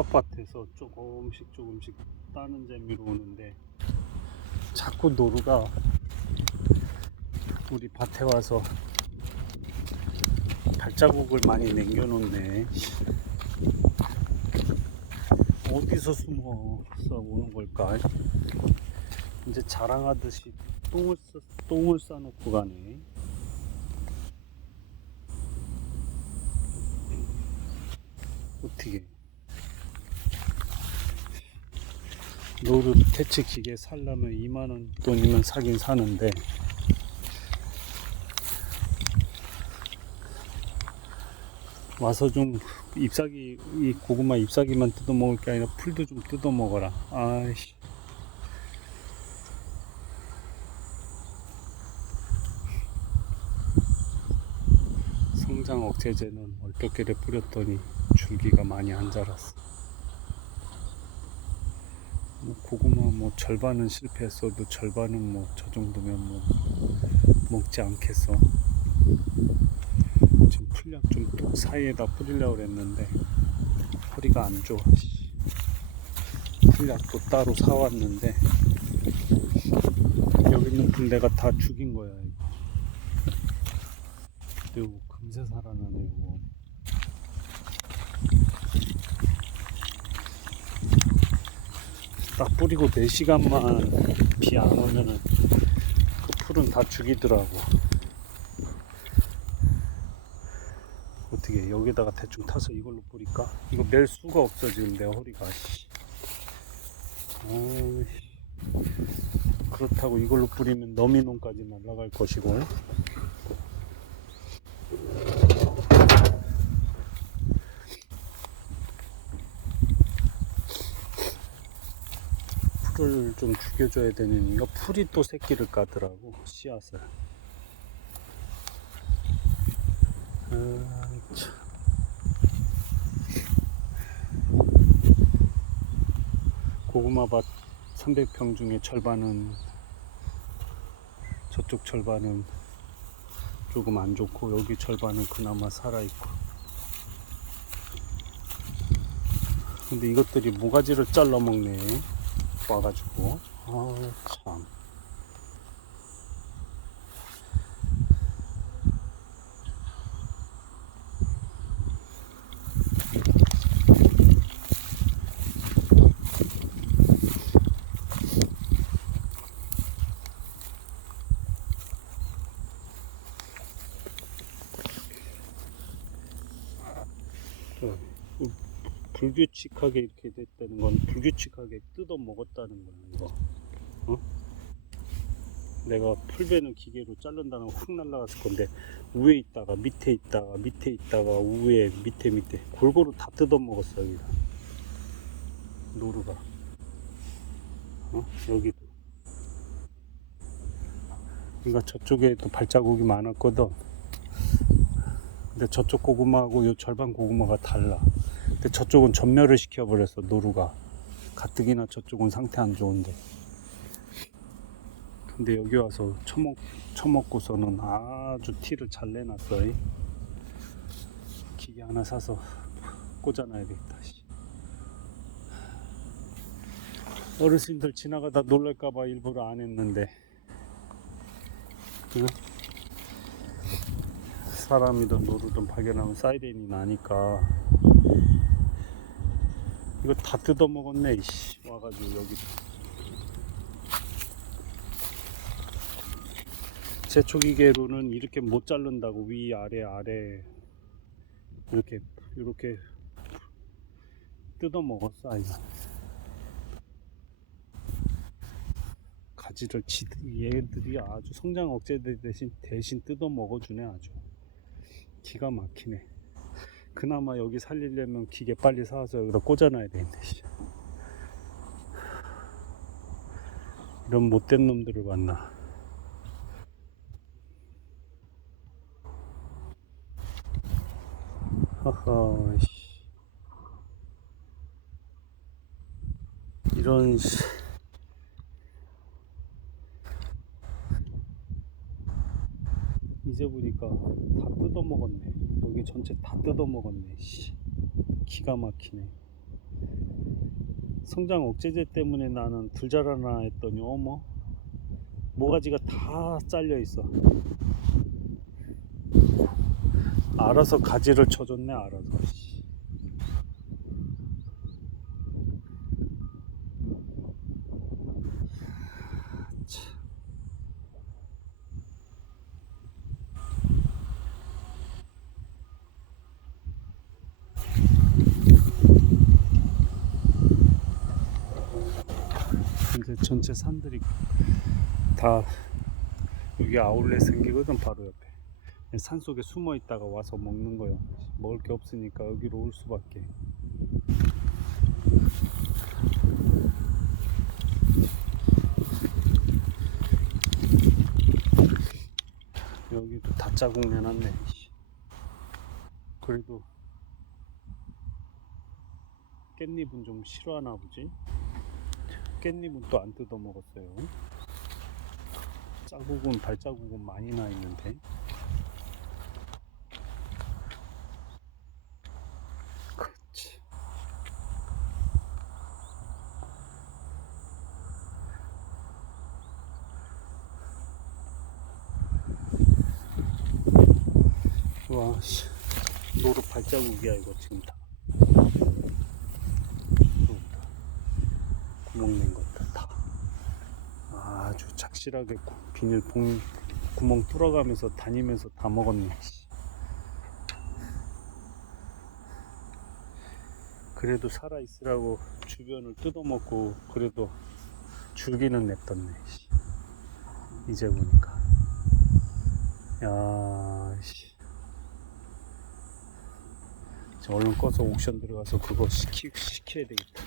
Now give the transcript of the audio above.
텃밭에서 조금씩 조금씩 따는 재미로 오는데 자꾸 노루가 우리 밭에 와서 발자국을 많이 남겨놓네. 어디서 숨어서 오는 걸까? 이제 자랑하듯이 똥을 싸, 똥을 싸놓고 가네. 어떻게? 노루 퇴치 기계 살려면 2만원 돈이면 사긴 사는데. 와서 좀 잎사귀 이 고구마 잎사귀만 뜯어 먹을 게 아니라 풀도 좀 뜯어 먹어라. 아이씨. 성장 억제제는 얼떨결에 뿌렸더니 줄기가 많이 안 자랐어 뭐 고구마 뭐 절반은 실패했어도 절반은 뭐 저 정도면 뭐 먹지 않겠어. 지금 풀약 좀 뚝 사이에다 뿌리려고 그랬는데 허리가 안 좋아. 씨. 풀약도 따로 사왔는데 여기 있는 풀 내가 다 죽인 거야 이거 금세 살아나네 이거 딱 뿌리고 4시간만 비 안 오면은 그 풀은 다 죽이더라고 어떻게 여기다가 대충 타서 이걸로 뿌릴까? 이거 멜 수가 없어 지금 내 허리가 씨. 아이씨. 그렇다고 이걸로 뿌리면 너미놈까지 날아갈 것이고 풀을 좀 죽여줘야 되니까 풀이 또 새끼를 까더라고 씨앗을. 아, 참. 고구마밭 300평 중에 절반은 저쪽 절반은 조금 안 좋고 여기 절반은 그나마 살아있고. 근데 이것들이 모가지를 잘라 먹네 와가지고. 아참 어, 음, 불규칙하게 이렇게 됐다는 건 불규칙하게 뜯어 먹었다는 거야 이거. 어? 내가 풀 베는 기계로 자른다는 건훅 날라갔을 건데 위에 있다가 밑에 있다가 밑에 있다가 위에 밑에 밑에 골고루 다 뜯어 먹었어 여기다 노루가. 어? 여기도. 그러니까 저쪽에도 발자국이 많았거든. 근데 저쪽 고구마하고 요 절반 고구마가 달라 근데 저쪽은 전멸을 시켜버렸어 노루가 가뜩이나 저쪽은 상태 안 좋은데 근데 여기 와서 처먹, 처먹고서는 아주 티를 잘 내놨어 이. 기계 하나 사서 꽂아놔야겠다 씨. 어르신들 지나가다 놀랄까봐 일부러 안 했는데 응? 사람이든 노루든 발견하면 사이렌이 나니까 이거 다 뜯어 먹었네 이씨. 와가지고 여기. 제초기계로는 이렇게 못 자른다고 위 아래 아래. 이렇게 이렇게 뜯어 먹었어 아이가. 가지를 지 얘들이 아주 성장 억제제 대신 대신 뜯어 먹어주네 아주. 기가 막히네 그나마 여기 살리려면 기계 빨리 사와서 여기다 꽂아놔야 되는데 씨. 이런 못된 놈들을 만나 허허 씨. 이런 이제 보니까 다 뜯어 먹었네. 여기 전체 다 뜯어 먹었네. 씨. 기가 막히네. 성장 억제제 때문에 나는 들 자라나 했더니 어머 모가지가 다 잘려 있어. 알아서 가지를 쳐줬네 알아서. 근데 전체 산들이 다 여기 아울렛 생기거든 바로 옆에. 산 속에 숨어 있다가 와서 먹는 거요. 먹을 게 없으니까 여기로 올 수밖에. 여기도 다 자국 내놨네 씨. 그래도 깻잎은 좀 싫어하나 보지 깻잎은 또 안 뜯어 먹었어요. 자국은 발자국은 많이 나 있는데. 그렇지. 와, 씨. 노루 발자국이야 이거 지금 다. 구멍 다 구- 비닐 봉 구멍 뚫어가면서 다니면서 다 먹었네 씨. 그래도 살아있으라고 주변을 뜯어먹고 그래도 줄기는 냅뒀네 씨. 이제 보니까 야 씨. 얼른 꺼서 옥션 들어가서 그거 시키, 시켜야 되겠다